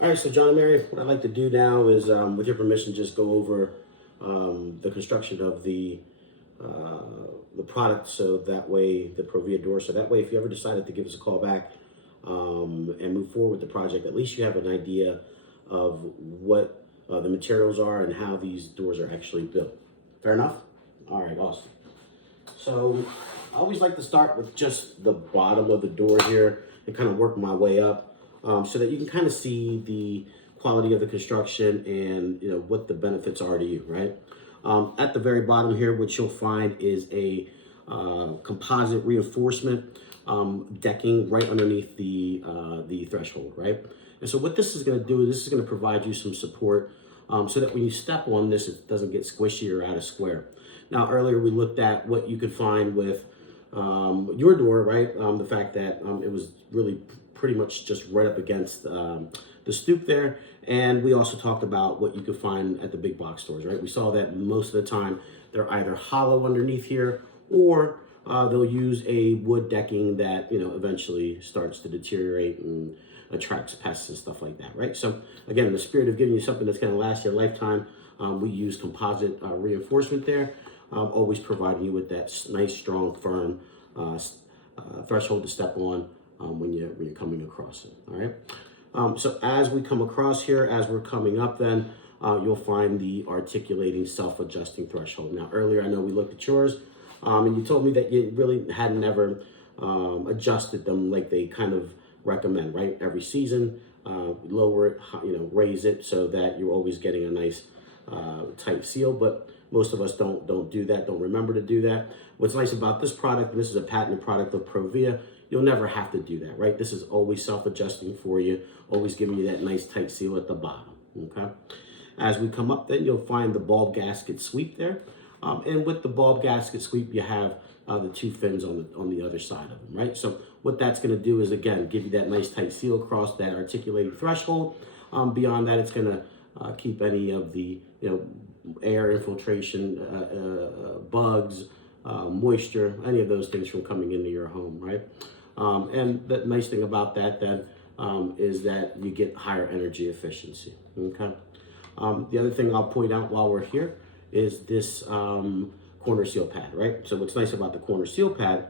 All right, so John and Mary, what I'd like to do now is, with your permission, just go over the construction of uh, the product, so that way the Provia door. So that way, if you ever decided to give us a call back and move forward with the project, at least you have an idea of what the materials are and how these doors are actually built. Fair enough? All right, awesome. So I always like to start with just the bottom of the door here and kind of work my way up, so that you can kind of see the quality of the construction and what the benefits are to you, right? At the very bottom here, what you'll find is a composite reinforcement decking right underneath the threshold, right? And so what this is going to do is this is going to provide you some support, so that when you step on this, it doesn't get squishy or out of square. Now, earlier we looked at what you could find with your door, right? The fact that it was really pretty much just right up against the stoop there. And we also talked about what you could find at the big box stores, right? We saw that most of the time they're either hollow underneath here, or they'll use a wood decking that, eventually starts to deteriorate and attracts pests and stuff like that, right? So again, in the spirit of giving you something that's going to last you a lifetime, we use composite reinforcement there, always providing you with that nice, strong, firm threshold to step on when you're coming across it. All right. So as we come across here, as we're coming up, then you'll find the articulating, self-adjusting threshold. Now, earlier I know we looked at yours, and you told me that you really had never adjusted them like they kind of recommend, right? Every season, lower it, raise it so that you're always getting a nice tight seal. But most of us don't do that, don't remember to do that. What's nice about this product, and this is a patented product of Provia, you'll never have to do that, right? This is always self-adjusting for you, always giving you that nice tight seal at the bottom, okay? As we come up, then you'll find the bulb gasket sweep there. And with the bulb gasket sweep, you have the two fins on the other side of them, right? So what that's going to do is, again, give you that nice tight seal across that articulating threshold. Beyond that, it's going to keep any of the air infiltration, bugs, moisture, any of those things from coming into your home, right? And the nice thing about that then is that you get higher energy efficiency, okay? The other thing I'll point out while we're here is this corner seal pad, right? So what's nice about the corner seal pad,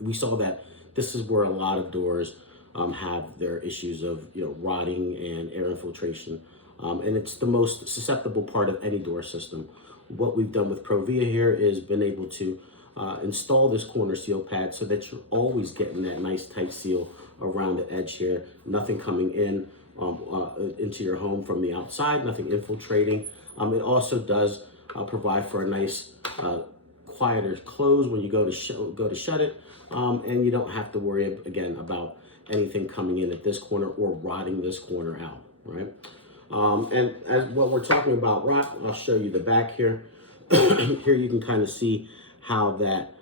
we saw that this is where a lot of doors have their issues of rotting and air infiltration, and it's the most susceptible part of any door system. What we've done with Provia here is been able to install this corner seal pad so that you're always getting that nice tight seal around the edge here, nothing coming in into your home from the outside, nothing infiltrating. It also does provide for a nice quieter close when you go to shut it, and you don't have to worry again about anything coming in at this corner or rotting this corner out, right? And as what we're talking about rot, I'll show you the back here. Here you can kind of see how that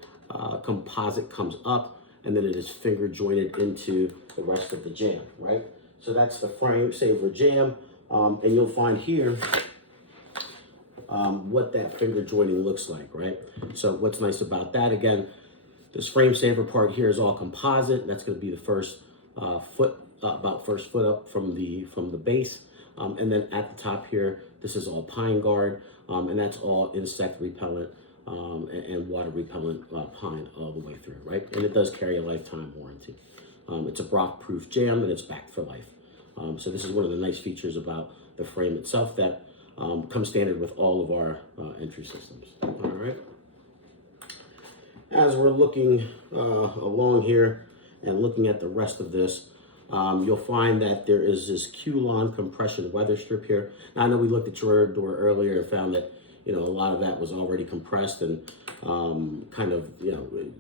composite comes up, and then it is finger jointed into the rest of the jamb, right? So that's the frame saver jamb, and you'll find here what that finger joining looks like, right? So what's nice about that, again, this frame saver part here is all composite. That's going to be the first foot, about first foot up from the base, and then at the top here, this is all pine guard, and that's all insect repellent and water repellent pine all the way through, right? And it does carry a lifetime warranty. It's a Brock-proof jamb, and it's backed for life. So this is one of the nice features about the frame itself that comes standard with all of our entry systems. All right. As we're looking along here and looking at the rest of this, you'll find that there is this Q-Lon compression weather strip here. Now, I know we looked at your door earlier and found that a lot of that was already compressed and kind of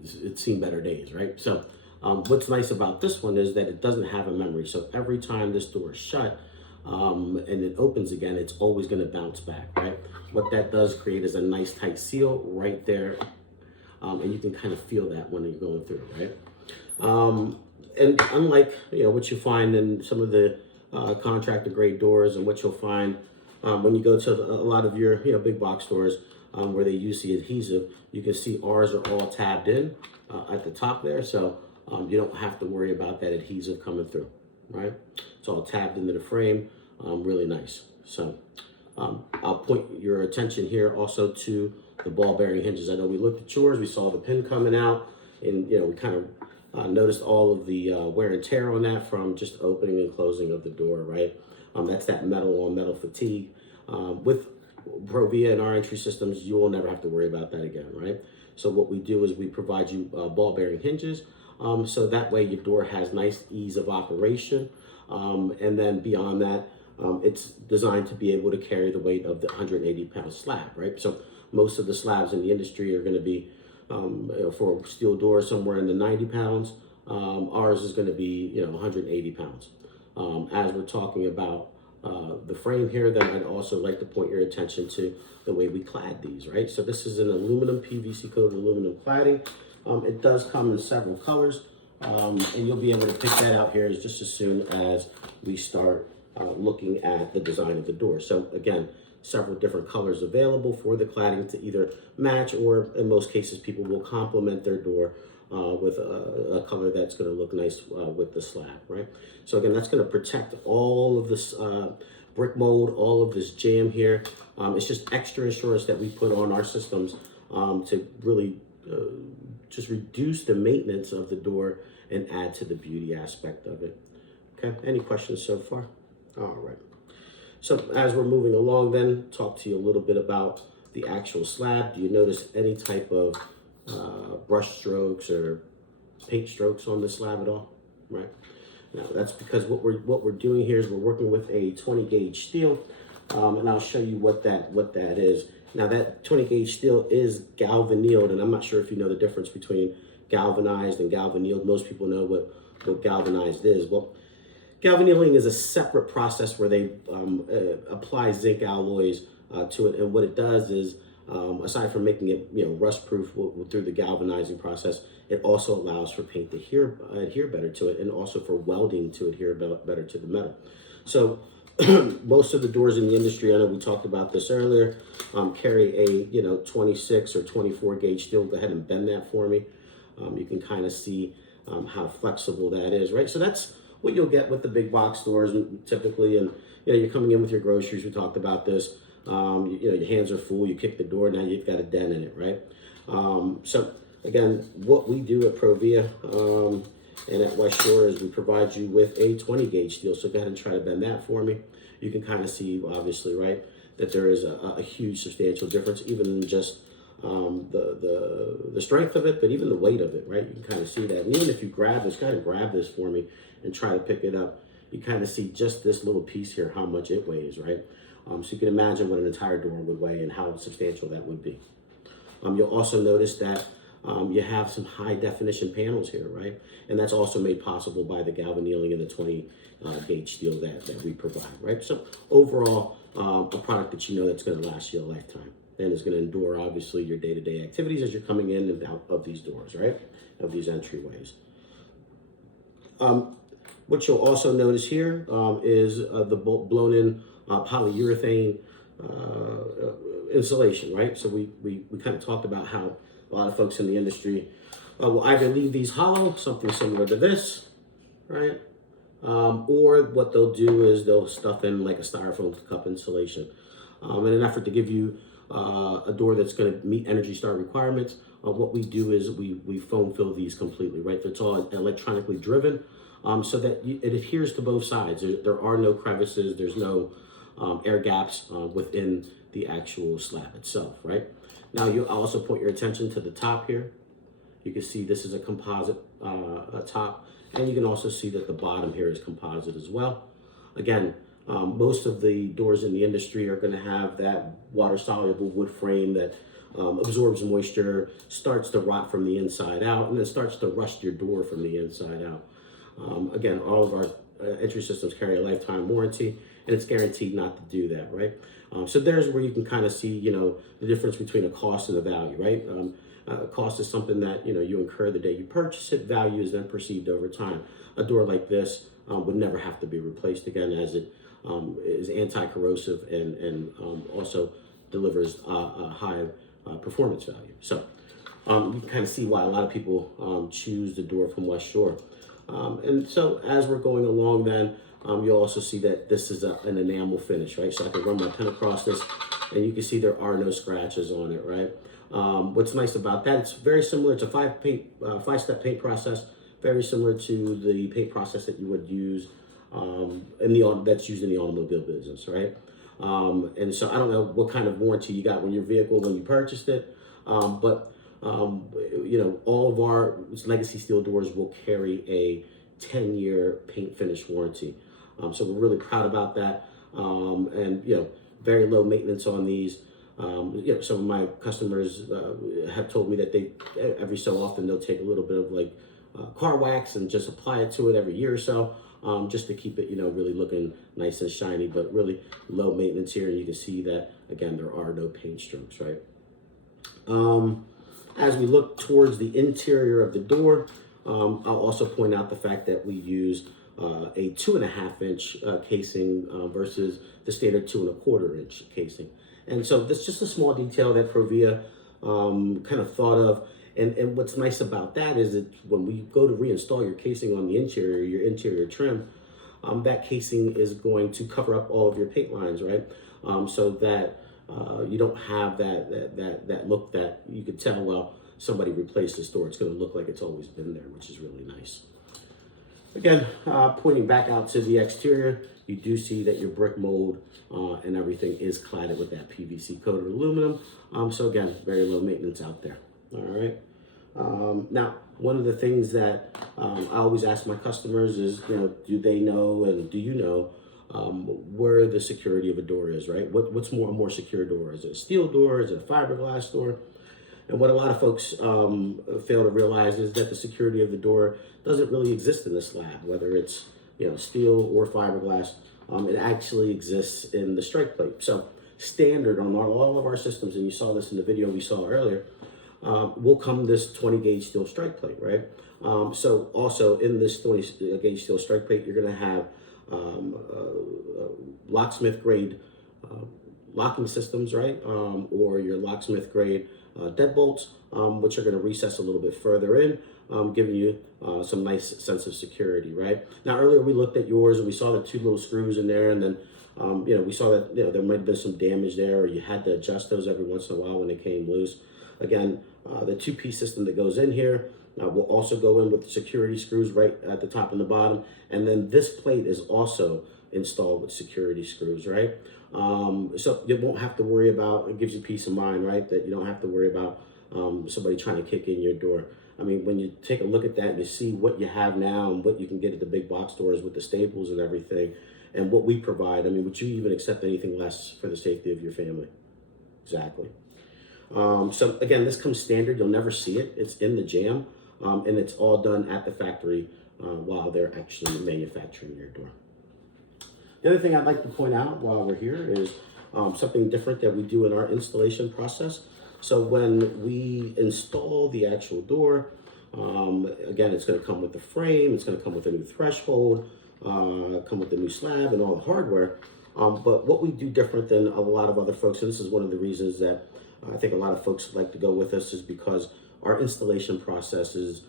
it's seen better days, right? So what's nice about this one is that it doesn't have a memory. So every time this door is shut and it opens again, it's always going to bounce back, right? What that does create is a nice tight seal right there, and you can kind of feel that when you're going through, right? And unlike what you find in some of the contractor grade doors and what you'll find when you go to a lot of your big box stores where they use the adhesive, you can see ours are all tabbed in at the top there, so you don't have to worry about that adhesive coming through. right? It's all tabbed into the frame, really nice. So I'll point your attention here also to the ball bearing hinges. I know we looked at yours, we saw the pin coming out, and we kind of noticed all of the wear and tear on that from just opening and closing of the door, right? That's that metal on metal fatigue. With Provia and our entry systems, you will never have to worry about that again, right? So what we do is we provide you ball bearing hinges, so that way your door has nice ease of operation. And then beyond that, it's designed to be able to carry the weight of the 180-pound slab, right? So most of the slabs in the industry are going to be, for a steel door, somewhere in the 90 pounds. Ours is going to be, 180 pounds. As we're talking about the frame here, then I'd also like to point your attention to the way we clad these, right? So this is an aluminum, PVC coated aluminum cladding. It does come in several colors, and you'll be able to pick that out here just as soon as we start looking at the design of the door. So again, several different colors available for the cladding to either match, or in most cases, people will complement their door with a color that's going to look nice with the slab, right? So again, that's going to protect all of this brick mold, all of this jam here. It's just extra insurance that we put on our systems to really just reduce the maintenance of the door and add to the beauty aspect of it. Okay, any questions so far? All right. So as we're moving along, then talk to you a little bit about the actual slab. Do you notice any type of brush strokes or paint strokes on the slab at all? Right. Now that's because what we're doing here is we're working with a 20 gauge steel, and I'll show you what that is. Now that 20 gauge steel is galvannealed, and I'm not sure if you know the difference between galvanized and galvannealed. Most people know what galvanized is. Well, galvannealing is a separate process where they apply zinc alloys to it, and what it does is, aside from making it rust-proof through the galvanizing process, it also allows for paint to adhere better to it, and also for welding to adhere better to the metal. So most of the doors in the industry, I know we talked about this earlier, carry a 26 or 24 gauge steel. Go ahead and bend that for me. You can kind of see how flexible that is, right? So that's what you'll get with the big box stores typically, and you're coming in with your groceries. We talked about this. Your hands are full. You kick the door. Now you've got a dent in it, right? So again, what we do at Provia and at West Shore is we provide you with a 20 gauge steel. So go ahead and try to bend that for me. You can kind of see, obviously, right, that there is a huge substantial difference, even in just the strength of it, but even the weight of it, right? You can kind of see that. And even if you grab this for me and try to pick it up, you kind of see just this little piece here, how much it weighs, right? So you can imagine what an entire door would weigh and how substantial that would be. You'll also notice that you have some high definition panels here, right? And that's also made possible by the galvannealing and the 20 gauge steel that we provide, right? So overall, a product that that's going to last you a lifetime, and is going to endure, obviously, your day-to-day activities as you're coming in and out of these doors, right? Of these entryways. What you'll also notice here is the blown-in polyurethane insulation, right? So we kind of talked about how a lot of folks in the industry will either leave these hollow, something similar to this, right? Or what they'll do is they'll stuff in like a styrofoam cup insulation in an effort to give you a door that's going to meet Energy Star requirements. What we do is we foam fill these completely, right? It's all electronically driven, so that it adheres to both sides. There are no crevices. There's no air gaps within the actual slab itself, right? Now, I'll also point your attention to the top here. You can see this is a composite top, and you can also see that the bottom here is composite as well. Again, most of the doors in the industry are going to have that water-soluble wood frame that absorbs moisture, starts to rot from the inside out, and then starts to rust your door from the inside out. Again, all of our entry systems carry a lifetime warranty, and it's guaranteed not to do that, right? So there's where you can kind of see, the difference between a cost and a value, right? Cost is something that, you incur the day you purchase it. Value is then perceived over time. A door like this would never have to be replaced again, as it is anti-corrosive and also delivers a high performance value. So you can kind of see why a lot of people choose the door from West Shore. And so as we're going along then, you'll also see that this is an enamel finish, right? So I can run my pen across this and you can see there are no scratches on it, right? What's nice about that, it's very similar. It's a five-step paint process, very similar to the paint process that you would use that's used in the automobile business, right? And so I don't know what kind of warranty you got when your vehicle when you purchased it, but you know, all of our legacy steel doors will carry a 10-year paint finish warranty. So we're really proud about that, and you know, very low maintenance on these. You know, some of my customers have told me that they every so often they'll take a little bit of like car wax and just apply it to it every year or so, just to keep it, you know, really looking nice and shiny, but really low maintenance here. And you can see that, again, there are no paint strokes, right? As we look towards the interior of the door, I'll also point out the fact that we use a 2.5-inch casing versus the standard 2.25-inch casing. And so that's just a small detail that Provia kind of thought of. And what's nice about that is that when we go to reinstall your casing on the interior, your interior trim, that casing is going to cover up all of your paint lines, right? So that you don't have that look that you could tell, well, somebody replaced this door. It's going to look like it's always been there, which is really nice. Again, pointing back out to the exterior, you do see that your brick mold and everything is cladded with that PVC coated aluminum. So again, very low maintenance out there. All right. Now, one of the things that I always ask my customers is, you know, do they know and do you know where the security of a door is, right? What's a more secure door? Is it a steel door? Is it a fiberglass door? And what a lot of folks fail to realize is that the security of the door doesn't really exist in the slab, whether it's, you know, steel or fiberglass. It actually exists in the strike plate. So standard on all of our systems, and you saw this in the video we saw earlier, will come this 20 gauge steel strike plate, right? So also in this 20 gauge steel strike plate, you're going to have locksmith grade locking systems, right? Or your locksmith grade deadbolts, which are going to recess a little bit further in, giving you some nice sense of security, right? Now, earlier we looked at yours and we saw the two little screws in there, and then you know, we saw that, you know, there might have been some damage there, or you had to adjust those every once in a while when they came loose. Again, the two-piece system that goes in here will also go in with the security screws right at the top and the bottom. And then this plate is also installed with security screws, right? So you won't have to worry about, it gives you peace of mind, right? That you don't have to worry about somebody trying to kick in your door. I mean, when you take a look at that and you see what you have now and what you can get at the big box stores with the staples and everything, and what we provide, I mean, would you even accept anything less for the safety of your family? Exactly. So again, this comes standard. You'll never see it. It's in the jam, and it's all done at the factory while they're actually manufacturing your door. The other thing I'd like to point out while we're here is something different that we do in our installation process. So when we install the actual door, again, it's going to come with the frame. It's going to come with a new threshold, come with the new slab and all the hardware. But what we do different than a lot of other folks, and this is one of the reasons that I think a lot of folks like to go with us, is because our installation process is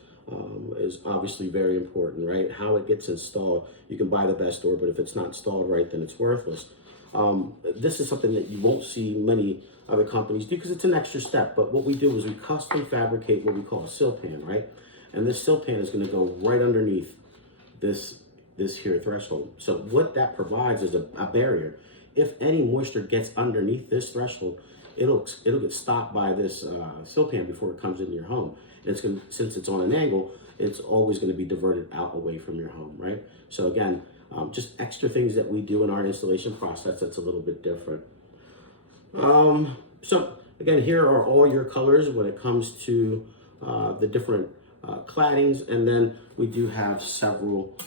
obviously very important, right? How it gets installed. You can buy the best door, but if it's not installed right, then it's worthless. This is something that you won't see many other companies do because it's an extra step. But what we do is we custom fabricate what we call a sill pan, right? And this sill pan is going to go right underneath this here threshold. So what that provides is a barrier. If any moisture gets underneath this threshold, it'll get stopped by this sill pan before it comes into your home. And it's going, since it's on an angle, it's always going to be diverted out away from your home, right? So again, just extra things that we do in our installation process that's a little bit different. So again, here are all your colors when it comes to the different claddings, and then we do have several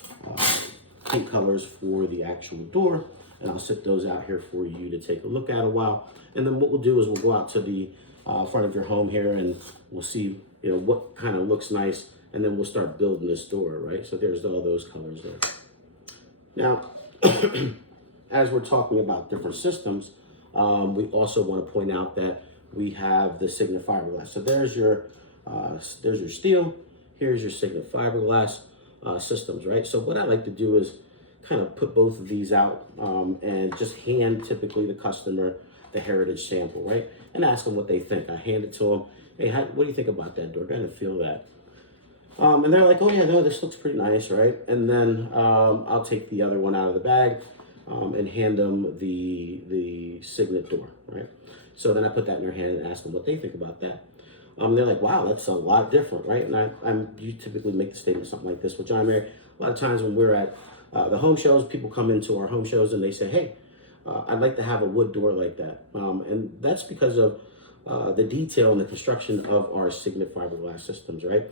paint colors for the actual door, and I'll sit those out here for you to take a look at a while. And then what we'll do is we'll go out to the front of your home here, and we'll see, you know, what kind of looks nice, and then we'll start building this door, right? So there's all those colors there. Now, as we're talking about different systems, we also want to point out that we have the Signet fiberglass. So there's your steel. Here's your Signet fiberglass. systems, right? So what I like to do is kind of put both of these out and just hand typically the customer the heritage sample, right? And ask them what they think. I hand it to them. Hey, what do you think about that door? Kind of feel that. And they're like, oh yeah, no, this looks pretty nice, right? And then I'll take the other one out of the bag and hand them the Signet door, right? So then I put that in their hand and ask them what they think about that. They're like, wow, that's a lot different, right? And you typically make the statement something like this. With John and Mary, a lot of times when we're at the home shows, people come into our home shows and they say, hey, I'd like to have a wood door like that. And that's because of the detail and the construction of our Signet fiberglass systems, right?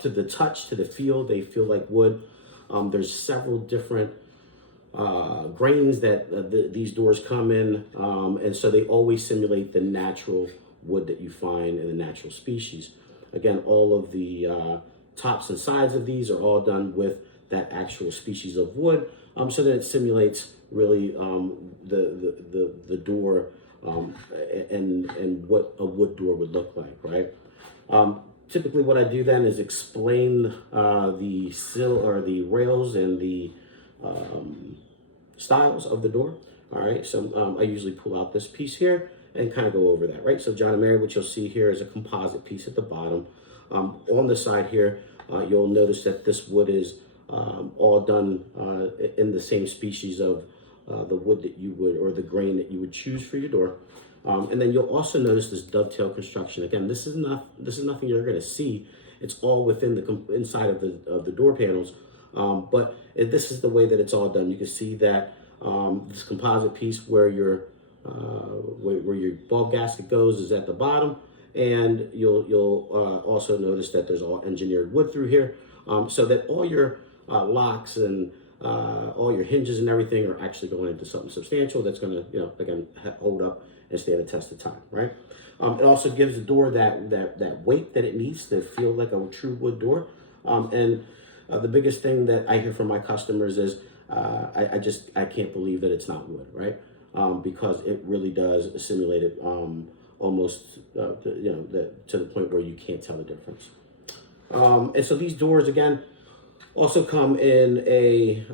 To the touch, to the feel, they feel like wood. There's several different grains that these doors come in, and so they always simulate the natural wood that you find in the natural species. Again, all of the tops and sides of these are all done with that actual species of wood, so that it simulates really the door and what a wood door would look like, right? Typically what I do then is explain the sill or the rails and the styles of the door. All right, so I usually pull out this piece here and kind of go over that, right? So John and Mary, what you'll see here is a composite piece at the bottom. On the side here, you'll notice that this wood is all done in the same species of the wood that you would, or the grain that you would choose for your door. And then you'll also notice this dovetail construction. Again, this is nothing you're going to see. It's all within the inside of the door panels. But this is the way that it's all done. You can see that this composite piece where your bulb gasket goes is at the bottom, and you'll also notice that there's all engineered wood through here, so that all your locks and all your hinges and everything are actually going into something substantial that's going to, again, hold up and stand the test of time, right? It also gives the door that weight that it needs to feel like a true wood door. And the biggest thing that I hear from my customers is I can't believe that it's not wood, right? Because it really does simulate it almost to the point where you can't tell the difference. And so these doors, again, also come in a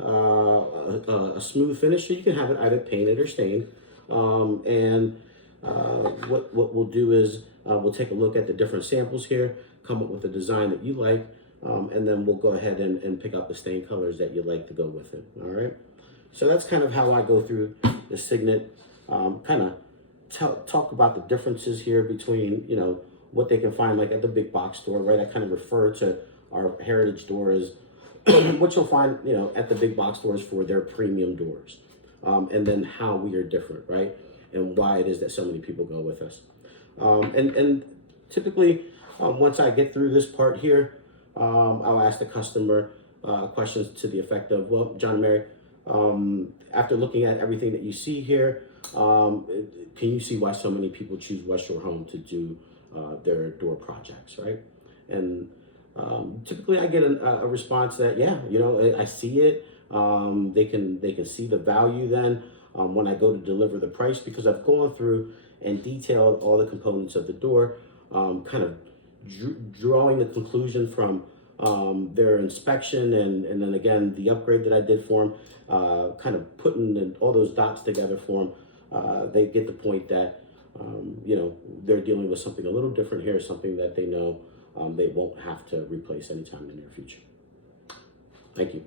smooth finish, so you can have it either painted or stained. What we'll do is we'll take a look at the different samples here, come up with a design that you like, and then we'll go ahead and pick out the stain colors that you like to go with it. All right. So that's kind of how I go through the Signet. Kind of talk about the differences here between what they can find like at the big box store, right? I kind of refer to our heritage doors, what you'll find at the big box stores for their premium doors, and then how we are different, right? And why it is that so many people go with us. And typically, once I get through this part here, I'll ask the customer questions to the effect of, well, John and Mary, after looking at everything that you see here, can you see why so many people choose West Shore Home to do their door projects, right? And typically I get a response that, yeah, I see it. They can see the value then when I go to deliver the price, because I've gone through and detailed all the components of the door, kind of drawing the conclusion from their inspection and then again the upgrade that I did for them, kind of putting all those dots together for them. They get the point that they're dealing with something a little different here, something that they know they won't have to replace anytime in the near future. Thank you.